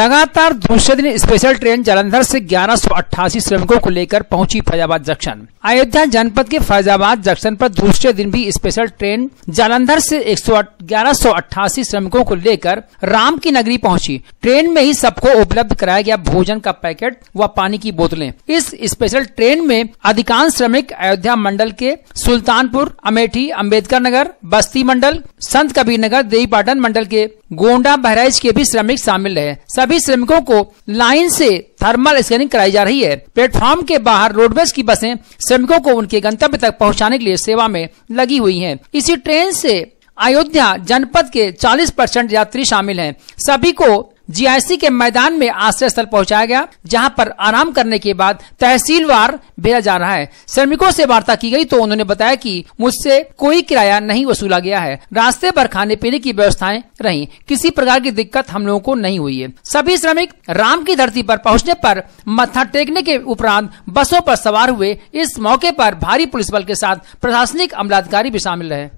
लगातार दूसरे दिन स्पेशल ट्रेन जालंधर से 1188 श्रमिकों को लेकर पहुंची फैजाबाद जंक्शन। अयोध्या जनपद के फैजाबाद जंक्शन पर दूसरे दिन भी स्पेशल ट्रेन जालंधर से 1188 श्रमिकों को लेकर राम की नगरी पहुंची। ट्रेन में ही सबको उपलब्ध कराया गया भोजन का पैकेट व पानी की बोतलें। इस स्पेशल ट्रेन में अधिकांश श्रमिक अयोध्या मंडल के सुल्तानपुर, अमेठी, अम्बेडकर नगर, बस्ती मंडल, संत कबीर नगर, देवीपाटन मंडल के गोंडा, बहराइच के भी श्रमिक शामिल रहे। सभी श्रमिकों को लाइन से थर्मल स्कैनिंग कराई जा रही है। प्लेटफॉर्म के बाहर रोडवेज की बसें श्रमिकों को उनके गंतव्य तक पहुंचाने के लिए सेवा में लगी हुई हैं। इसी ट्रेन से अयोध्या जनपद के 40% यात्री शामिल हैं। सभी को जीआईसी के मैदान में आश्रय स्थल पहुंचाया गया, जहां पर आराम करने के बाद तहसीलवार भेजा जा रहा है। श्रमिकों से वार्ता की गई तो उन्होंने बताया कि मुझसे कोई किराया नहीं वसूला गया है। रास्ते पर खाने पीने की व्यवस्थाएं रही, किसी प्रकार की दिक्कत हम लोगों को नहीं हुई है। सभी श्रमिक राम की धरती पर पहुंचने पर मत्था टेकने के उपरांत बसों पर सवार हुए। इस मौके पर भारी पुलिस बल के साथ प्रशासनिक अमलाधिकारी भी शामिल रहे।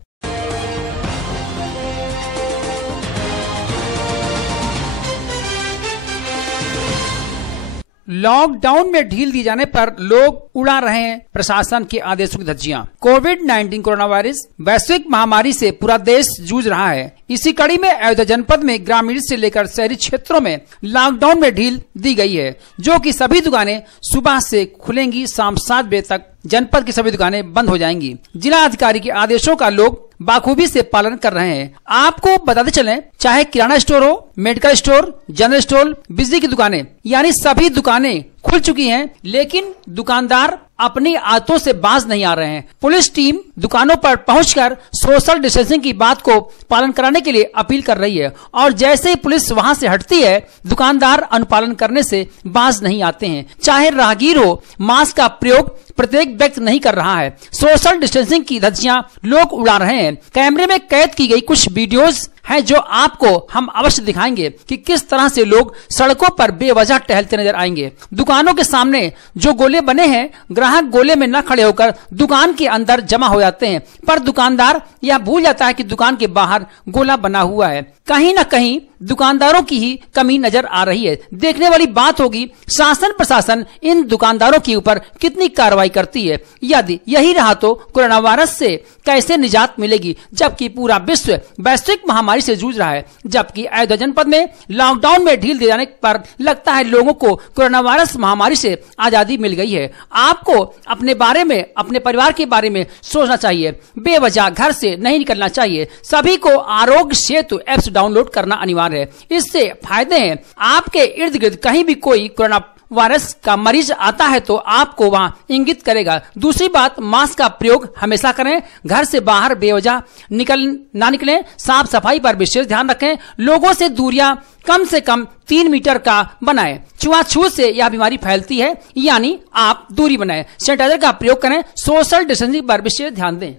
लॉकडाउन में ढील दिए जाने पर लोग उड़ा रहे हैं प्रशासन के आदेशों की धज्जियां। कोविड-19 कोरोना वायरस वैश्विक महामारी से पूरा देश जूझ रहा है। इसी कड़ी में अयोध्या जनपद में ग्रामीण से लेकर शहरी क्षेत्रों में लॉकडाउन में ढील दी गई है, जो कि सभी दुकानें सुबह से खुलेंगी, शाम 7 बजे तक जनपद की सभी दुकानें बंद हो जाएंगी। जिला अधिकारी के आदेशों का लोग बाखूबी से पालन कर रहे हैं। आपको बताते चलें, चाहे किराना स्टोर हो, मेडिकल स्टोर, जनरल स्टोर, बिजली की दुकानें, यानी सभी दुकानें खुल चुकी हैं, लेकिन दुकानदार अपनी आदतों से बाज नहीं आ रहे हैं। पुलिस टीम दुकानों पर पहुंचकर सोशल डिस्टेंसिंग की बात को पालन कराने के लिए अपील कर रही है, और जैसे ही पुलिस वहां से हटती है, दुकानदार अनुपालन करने से बाज नहीं आते हैं। चाहे राहगीर हो, मास्क का प्रयोग प्रत्येक व्यक्ति नहीं कर रहा है। सोशल डिस्टेंसिंग की धज्जियां लोग उड़ा रहे हैं। कैमरे में कैद की गई कुछ वीडियोस हैं, जो आपको हम अवश्य दिखाएंगे कि किस तरह से लोग सड़कों पर बेवजह टहलते नजर आएंगे। दुकानों के सामने जो गोले बने हैं, ग्राहक गोले में न खड़े होकर दुकान के अंदर जमा हो जाते हैं, पर दुकानदार यह भूल जाता है कि दुकान के बाहर गोला बना हुआ है। कहीं न कहीं दुकानदारों की ही कमी नजर आ रही है। देखने वाली बात होगी शासन प्रशासन इन दुकानदारों के ऊपर कितनी कार्रवाई करती है। यदि यही रहा तो कोरोना वायरस से कैसे निजात मिलेगी, जबकि पूरा विश्व वैश्विक महामारी से जूझ रहा है। जबकि अयोध्या जनपद में लॉकडाउन में ढील दिए जाने पर लगता है लोगों को कोरोना वायरस महामारी से आजादी मिल गई है। आपको अपने बारे में, अपने परिवार के बारे में सोचना चाहिए। बेवजह घर से नहीं निकलना चाहिए। सभी को आरोग्य सेतु ऐप्स डाउनलोड करना अनिवार्य है। इससे फायदे हैं। आपके इर्द गिर्द कहीं भी कोई कोरोना वायरस का मरीज आता है तो आपको वहां इंगित करेगा। दूसरी बात, मास्क का प्रयोग हमेशा करें। घर से बाहर बेवजह ना निकलें। साफ सफाई पर विशेष ध्यान रखें। लोगों से दूरियां कम से कम 3 मीटर का बनाएं। छुआछूत से यह बीमारी फैलती है, यानी आप दूरी बनाएं। सैनिटाइजर का प्रयोग करें। सोशल डिस्टेंसिंग पर विशेष ध्यान दें।